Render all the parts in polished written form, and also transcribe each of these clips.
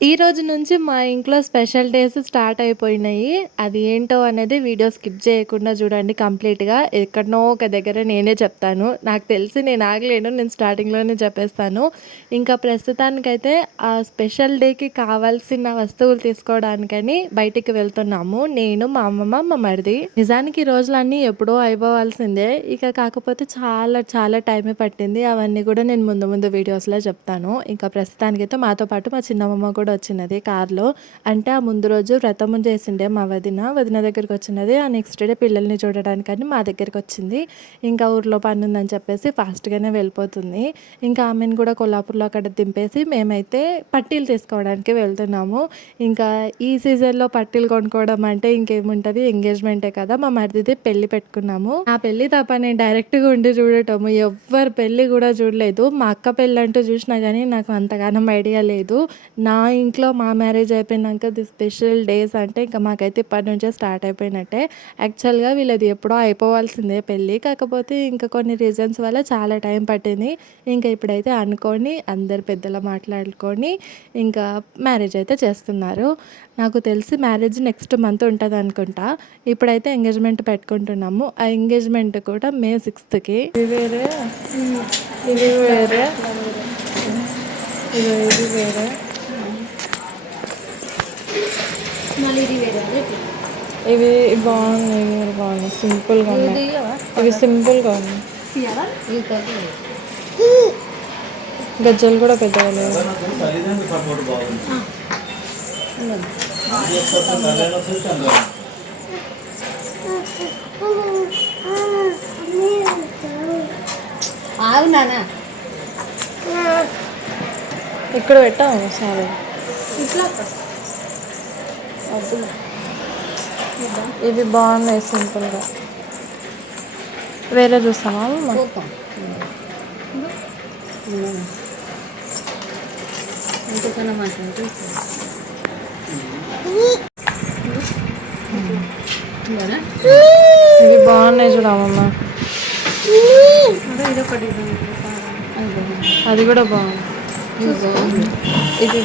ఈ రోజు నుంచి మా ఇంట్లో స్పెషల్ డేస్ స్టార్ట్ అయిపోయినాయి. అది ఏంటో అనేది వీడియో స్కిప్ చేయకుండా చూడండి కంప్లీట్‌గా. ఎక్కడనో ఒక దగ్గర నేనే చెప్తాను. నాకు తెలిసి నేను ఆగలేను. నేను స్టార్టింగ్‌లోనే చెప్పేస్తాను. ఇంకా ప్రస్తుతానికైతే ఆ స్పెషల్ డేకి కావాల్సిన వస్తువులు తీసుకోవడానికని బయటికి వెళ్తున్నాము. నేను, మా అమ్మమ్మ, మా మరిది. నిజానికి ఈ రోజులన్నీ ఎప్పుడో అయిపోవాల్సిందే. ఇక కాకపోతే చాలా చాలా టైమే పట్టింది. అవన్నీ కూడా నేను ముందు ముందు వీడియోస్‌లో చెప్తాను. ఇంకా ప్రస్తుతానికైతే మాతో పాటు మా చిన్నమ్మమ్మ కూడా వచ్చినది కార్‌లో. అంటే ఆ ముందు రోజు వ్రతము చేసిండే మా వదిన. వదిన దగ్గరికి వచ్చినది. ఆ నెక్స్ట్ డే పిల్లల్ని చూడడానికని మా దగ్గరికొచ్చింది. ఇంకా ఊర్లో పనుందని చెప్పేసి ఫాస్ట్‌గానే వెళ్ళిపోతుంది. ఇంకా ఆమెను కూడా కొల్లాపూర్‌లో అక్కడ దింపేసి మేమైతే పట్టీలు తీసుకోవడానికి వెళ్తున్నాము. ఇంకా ఈ సీజన్‌లో పట్టీలు కొనుక్కోవడం అంటే ఇంకేముంటది ఎంగేజ్‌మెంటే కదా! మా మరిదిది పెళ్లి పెట్టుకున్నాము. ఆ పెళ్లి తప్ప నేను డైరెక్ట్‌గా ఉండి చూడటము ఎవ్వరి పెళ్లి కూడా చూడలేదు. మా అక్క పెళ్ళంటూ చూసినా గానీ నాకు అంతగానం ఐడియా లేదు. నా ఇంట్లో మా మ్యారేజ్ అయిపోయినాక ది స్పెషల్ డేస్ అంటే ఇంకా మాకైతే ఇప్పటి నుంచే స్టార్ట్ అయిపోయినట్టే. యాక్చువల్‌గా వీళ్ళది ఎప్పుడో అయిపోవాల్సిందే పెళ్ళి. కాకపోతే ఇంకా కొన్ని రీజన్స్ వల్ల చాలా టైం పట్టింది. ఇంకా ఇప్పుడైతే అనుకోని అందరు పెద్దలు మాట్లాడుకొని ఇంకా మ్యారేజ్ అయితే చేస్తున్నారు. నాకు తెలిసి మ్యారేజ్ నెక్స్ట్ మంత్ ఉంటదనుకుంటా. ఇప్పుడైతే ఎంగేజ్‌మెంట్ పెట్టుకుంటున్నాము. ఆ ఎంగేజ్‌మెంట్ కూడా మే 6కి. ఇది వేరే, ఇది వేరే, ఇది వేరే. ఇవి బాగున్నాయి, ఇవి కూడా బాగున్నాయి, సింపుల్గా ఉన్నాయి. ఇవి సింపుల్గా ఉన్నాయి. గజ్జలు కూడా పెద్దగా లేవు. ఇక్కడ పెట్టాము సరే. ఇవి బాగున్నాయి సింపుల్గా. వేరే చూస్తామా ఇవి బాగున్నాయి చూడమ్మమ్మ. అది కూడా బాగుంది. ఇది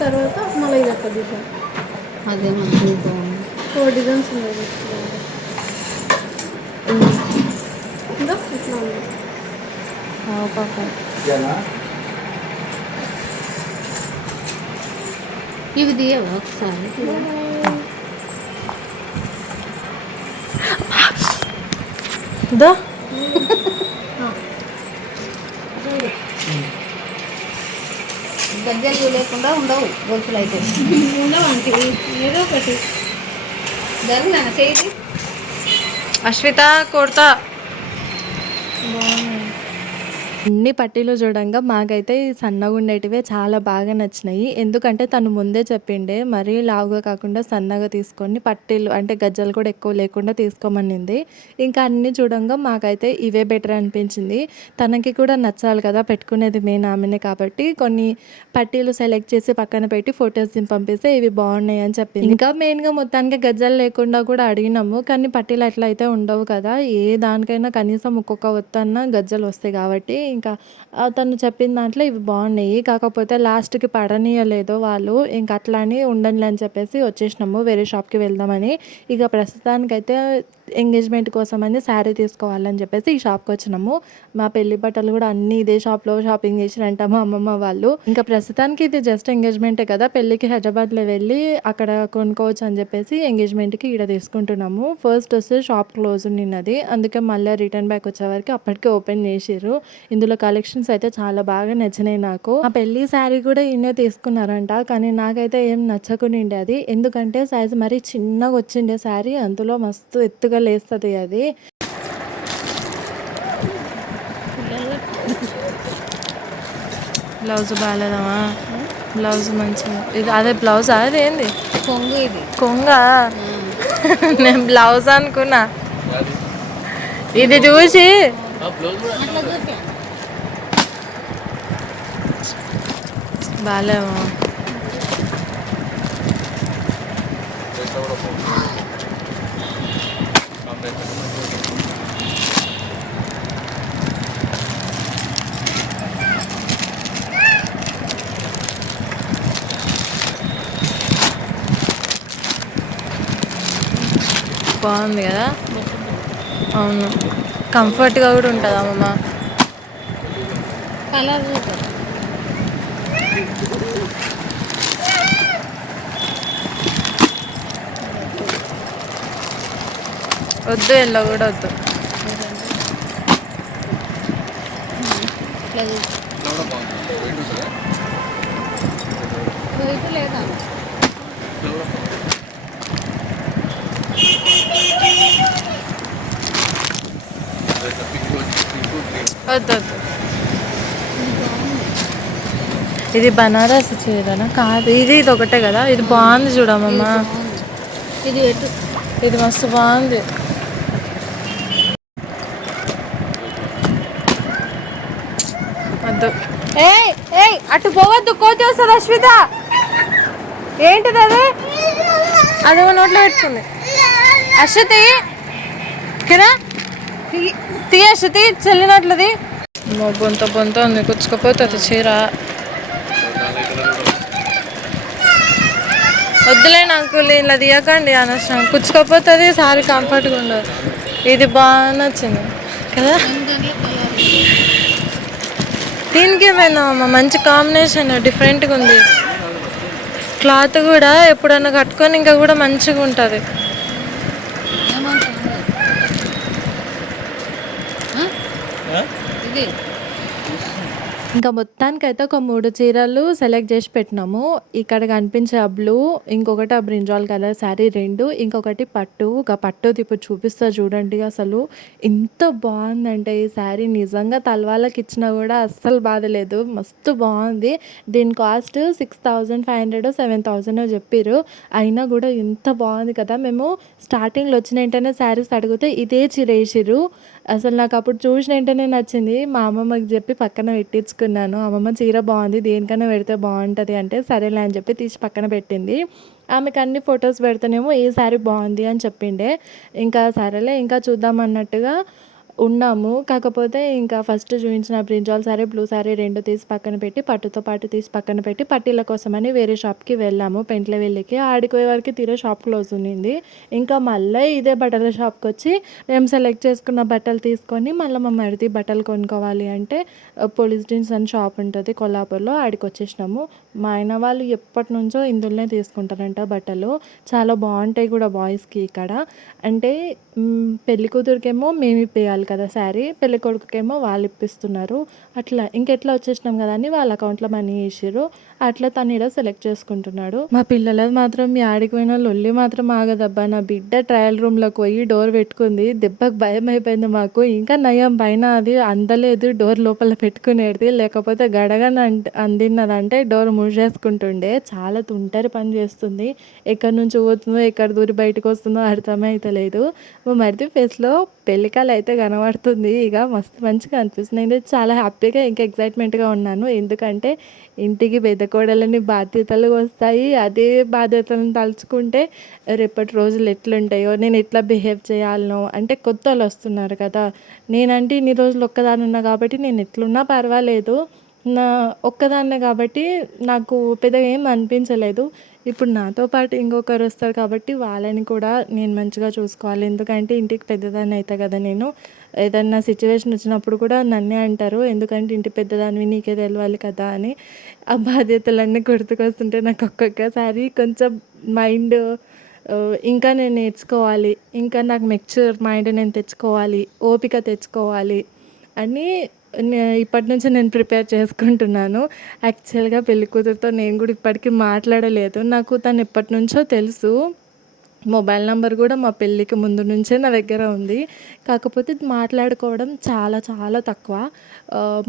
తర్వాత మళ్ళీ ఇది ఒక డిజైన్, అదే మంచిది బాగుంది. 4 డిజైన్స్ ఉన్నాయి. ఇట్లా ఉంది. పాప ఇవి తీయవా ఒకసారి? దా గజ్జలు లేకుండా ఉండవు గొలుసులు అయితే. ఉండవంటి ఏదో ఒకటి జరుగునా చేయి. అశ్విత కొడతా. అన్ని పట్టీలు చూడంగా మాకైతే ఈ సన్నగా ఉండేటివే చాలా బాగా నచ్చినాయి. ఎందుకంటే తను ముందే చెప్పిండే మరీ లావుగా కాకుండా సన్నగా తీసుకొని పట్టీలు అంటే గజ్జలు కూడా ఎక్కువ లేకుండా తీసుకోమనింది. ఇంకా అన్నీ చూడంగా మాకైతే ఇవే బెటర్ అనిపించింది. తనకి కూడా నచ్చాలి కదా, పెట్టుకునేది మెయిన్ ఆమెనే కాబట్టి కొన్ని పట్టీలు సెలెక్ట్ చేసి పక్కన పెట్టి ఫొటోస్ పంపిస్తే ఇవి బాగున్నాయి అని చెప్పింది. ఇంకా మెయిన్గా మొత్తానికి గజ్జలు లేకుండా కూడా అడిగినాము, కానీ పట్టీలు అట్లా అయితే ఉండవు కదా. ఏ దానికైనా కనీసం ఒక్కొక్క ఒత్తన్న గజ్జలు వస్తాయి కాబట్టి ఇంకా తను చెప్పిన దాంట్లో ఇవి బాగున్నాయి. కాకపోతే లాస్ట్కి పడనీయలేదు వాళ్ళు. ఇంకా అట్లా అని ఉండండి అని చెప్పేసి వచ్చేసినాము వేరే షాప్కి వెళ్దామని. ఇక ప్రస్తుతానికైతే ఎంగేజ్మెంట్ కోసమని శారీ తీసుకోవాలని చెప్పేసి ఈ షాప్కి వచ్చినాము. మా పెళ్లి బట్టలు కూడా అన్నీ ఇదే షాప్లో షాపింగ్ చేసిరంట మా అమ్మమ్మ వాళ్ళు. ఇంకా ప్రస్తుతానికి ఇది జస్ట్ ఎంగేజ్మెంటే కదా, పెళ్ళికి హైదరాబాద్లో వెళ్ళి అక్కడ కొనుక్కోవచ్చు అని చెప్పేసి ఎంగేజ్మెంట్కి ఈడ తీసుకుంటున్నాము. ఫస్ట్ వస్తే షాప్ క్లోజ్ ఉన్నది, అందుకే మళ్ళీ రిటర్న్ బ్యాక్ వచ్చేవరకు అప్పటికే ఓపెన్ చేసిర్రు. ఇందులో కలెక్షన్స్ అయితే చాలా బాగా నచ్చినాయి నాకు. ఆ పెళ్లి శారీ కూడా ఈయనే తీసుకున్నారంట, కానీ నాకైతే ఏం నచ్చకునిండే అది. ఎందుకంటే సైజు మరీ చిన్నగా వచ్చిండే శారీ, అందులో మస్తు ఎత్తుగా లేస్తుంది అది. బ్లౌజ్ బాగాలేదమ్మా. బ్లౌజ్ మంచిగా ఇది అదే బ్లౌజా అది ఏంది కొంగు? ఇది కొంగ. నేను బ్లౌజ్ అనుకున్నా. ఇది చూసి బాగాలేమో. బాగుంది కదా. అవును, కంఫర్ట్గా కూడా ఉంటుంది అమ్మమ్మ. కలర్ వద్దు, ఎల్లో కూడా వద్దు. వైట్ లేదా వద్దు వద్దు. ఇది బనారస్ చీరనా? కాదు, ఇది ఒకటే కదా. ఇది బాగుంది చూడమ్మమ్మ. ఇది ఎటు ఇది మస్తు బాగుంది. వద్దు. ఏయ్ ఏయ్, అటు పోవద్దు, కోతి వస్తుంది. అశ్విత, ఏంటిది అది? అదేమో నోట్లో పెట్టుకుంది. అశ్వతి కదా, తీ అశ్వతి, చెల్లినట్లది. బొంత బొంత ఉంది, కుచ్చుకపోతుంది చీర. వద్దులే నాకు, ఇలా తీయకండి అనవసరం, కుచ్చుకపోతుంది. సారీ కంఫర్ట్గా ఉండదు. ఇది బాగా నచ్చింది కదా. దీనికి ఏమైందమ్మా, మంచి కాంబినేషన్, డిఫరెంట్గా ఉంది. క్లాత్ కూడా ఎప్పుడన్నా కట్టుకొని ఇంకా కూడా మంచిగా ఉంటుంది. ఇది ఇంకా మొత్తానికైతే ఒక 3 చీరలు సెలెక్ట్ చేసి పెట్టినాము. ఇక్కడ కనిపించే ఆ బ్లూ, ఇంకొకటి ఆ బ్రింజాల్ కలర్ శారీ 2, ఇంకొకటి పట్టు. ఒక పట్టుది ఇప్పుడు చూపిస్తా చూడండి. అసలు ఎంత బాగుందంటే ఈ శారీ, నిజంగా తలవాళ్ళకి ఇచ్చినా కూడా అస్సలు బాధలేదు, మస్తు బాగుంది. దీని కాస్ట్ 6500 7000 చెప్పారు. అయినా కూడా ఎంత బాగుంది కదా. మేము స్టార్టింగ్లో వచ్చిన వెంటనే శారీస్ అడిగితే ఇదే చీర వేసిర్రు. అసలు నాకు అప్పుడు చూసిన వెంటనే నచ్చింది. మా అమ్మమ్మకి చెప్పి పక్కన పెట్టించుకున్నాను. అమ్మమ్మ చీర బాగుంది, దేనికైనా పెడితే బాగుంటుంది అంటే సరేలే అని చెప్పి తీసి పక్కన పెట్టింది. ఆమెకు అన్ని ఫొటోస్ పెడితేనేమో ఏ శారీ బాగుంది అని చెప్పిండే. ఇంకా సరేలే ఇంకా చూద్దాం అన్నట్టుగా ఉన్నాము. కాకపోతే ఇంకా ఫస్ట్ చూపించిన బ్రింజాల్ శారీ, బ్లూ శారీ 2 తీసి పక్కన పెట్టి, పట్టుతో పాటు తీసి పక్కన పెట్టి, పట్టీల కోసమని వేరే షాప్కి వెళ్ళాము. పెంట్లవెల్లికి. ఆడిపోయే వరకు తీరే షాప్ క్లోజ్ ఉన్నింది. ఇంకా మళ్ళీ ఇదే బట్టల షాప్కి వచ్చి మేము సెలెక్ట్ చేసుకున్న బట్టలు తీసుకొని మళ్ళీ మా మరిది బట్టలు కొనుక్కోవాలి అంటే పోలీస్ జీన్స్ అని షాప్ ఉంటుంది కొల్లాపూర్లో, ఆడికి వచ్చేసినాము. మా ఆయన వాళ్ళు ఎప్పటి నుంచో ఇందులోనే తీసుకుంటారంట బట్టలు. చాలా బాగుంటాయి కూడా బాయ్స్కి ఇక్కడ. అంటే పెళ్లి కూతురికేమో మేము ఇప్పేయాలి కదా శారీ, పెళ్లి కొడుకుకేమో వాళ్ళు ఇప్పిస్తున్నారు. అట్లా ఇంకెట్లా వచ్చేసినాం కదా అని వాళ్ళ అకౌంట్లో మనీ వేసారు. అట్లా తను ఇక్కడ సెలెక్ట్ చేసుకుంటున్నాడు. మా పిల్లలది మాత్రం మీ ఆడికి పోయిన లొల్లి మాత్రం ఆగదబ్బా. నా బిడ్డ ట్రయల్ రూమ్లోకి పోయి డోర్ పెట్టుకుంది. దెబ్బకు భయం అయిపోయింది మాకు. ఇంకా నయం పైన అది అందలేదు, డోర్ లోపల పెట్టుకునేది. లేకపోతే గడగన అందిన్నదంటే డోర్ మూసేసుకుంటుండే. చాలా తుంటరి పని చేస్తుంది. ఎక్కడి నుంచి పోతుందో, ఎక్కడ దూరి బయటకు వస్తుందో అర్థమైతలేదు. మా మరిది ఫేస్లో పెళ్ళికాలు అయితే కనబడుతుంది. ఇక మస్తు మంచిగా అనిపిస్తుంది. నేను చాలా హ్యాపీగా ఇంకా ఎక్సైట్మెంట్గా ఉన్నాను. ఎందుకంటే ఇంటికి పెద్ద కోడలని బాధ్యతలు వస్తాయి. అదే బాధ్యతలను తలుచుకుంటే రేపటి రోజులు ఎట్లుంటాయో, నేను ఎట్లా బిహేవ్ చేయాలనో, అంటే కొత్త వాళ్ళు వస్తున్నారు కదా. నేనంటే ఇన్ని రోజులు ఒక్కదాని ఉన్నా కాబట్టి నేను ఎట్లున్నా పర్వాలేదు. నా ఒక్కదాన్నే కాబట్టి నాకు పెద్దగా ఏం అనిపించలేదు. ఇప్పుడు నాతో పాటు ఇంకొకరు వస్తారు కాబట్టి వాళ్ళని కూడా నేను మంచిగా చూసుకోవాలి. ఎందుకంటే ఇంటికి పెద్దదాన్ని అవుతా కదా నేను. ఏదన్నా సిచ్యువేషన్ వచ్చినప్పుడు కూడా నన్నే అంటారు, ఎందుకంటే ఇంటి పెద్దదానివి నీకే తెలవాలి కదా అని. ఆ బాధ్యతలన్నీ గుర్తుకొస్తుంటే నాకు ఒక్కొక్కసారి కొంచెం మైండ్ ఇంకా నేను నేర్చుకోవాలి, ఇంకా నాకు మెచ్యూర్ మైండ్ నేను తెచ్చుకోవాలి, ఓపిక తెచ్చుకోవాలి అని ఇప్పటి నుంచి నేను ప్రిపేర్ చేసుకుంటున్నాను. యాక్చువల్గా పెళ్లి కూతురుతో నేను కూడా ఇప్పటికీ మాట్లాడలేదు. నాకు తను ఎప్పటి నుంచో తెలుసు. మొబైల్ నెంబర్ కూడా మా పెళ్ళికి ముందు నుంచే నా దగ్గర ఉంది. కాకపోతే మాట్లాడుకోవడం చాలా చాలా తక్కువ.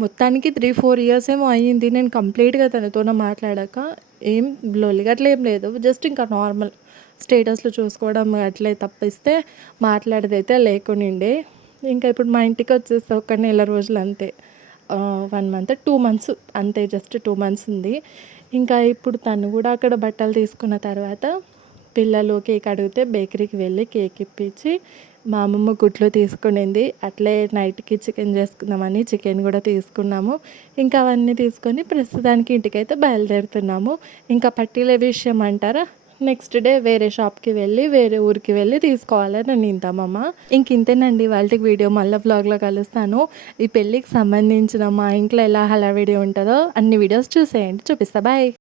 మొత్తానికి 3-4 ఇయర్స్ ఏమో అయ్యింది నేను కంప్లీట్గా తనతోనే మాట్లాడాక. ఏం లొల్లిగట్ల ఏం లేదు, జస్ట్ ఇంకా నార్మల్ స్టేటస్లు చూసుకోవడం అట్లే తప్పిస్తే మాట్లాడేదైతే లేకునిండే. ఇంకా ఇప్పుడు మా ఇంటికి వచ్చేస్తే ఒక నెల రోజులు అంతే. 1 మంత్ 2 మంత్స్ అంతే, జస్ట్ 2 మంత్స్ ఉంది. ఇంకా ఇప్పుడు తను కూడా అక్కడ బట్టలు తీసుకున్న తర్వాత పిల్లలు కేక్ అడిగితే బేకరీకి వెళ్ళి కేక్ ఇప్పించి మా అమ్మమ్మ గుడ్లు తీసుకునింది. అట్లే నైట్కి చికెన్ చేసుకుందామని చికెన్ కూడా తీసుకున్నాము. ఇంకా అవన్నీ తీసుకొని ప్రస్తుతానికి ఇంటికైతే బయలుదేరుతున్నాము. ఇంకా పట్టీల విషయం అంటారా, నెక్స్ట్ డే వేరే షాప్కి వెళ్ళి వేరే ఊరికి వెళ్ళి తీసుకోవాలని నింతామమ్మ. ఇంతేనండి వాళ్ళకి వీడియో. మళ్ళీ వ్లాగ్లో కలుస్తాను. ఈ పెళ్ళికి సంబంధించిన మా ఇంట్లో ఎలా హడావిడి ఉంటుందో అన్ని వీడియోస్ చూసేయండి. చూపిస్తా. బాయ్.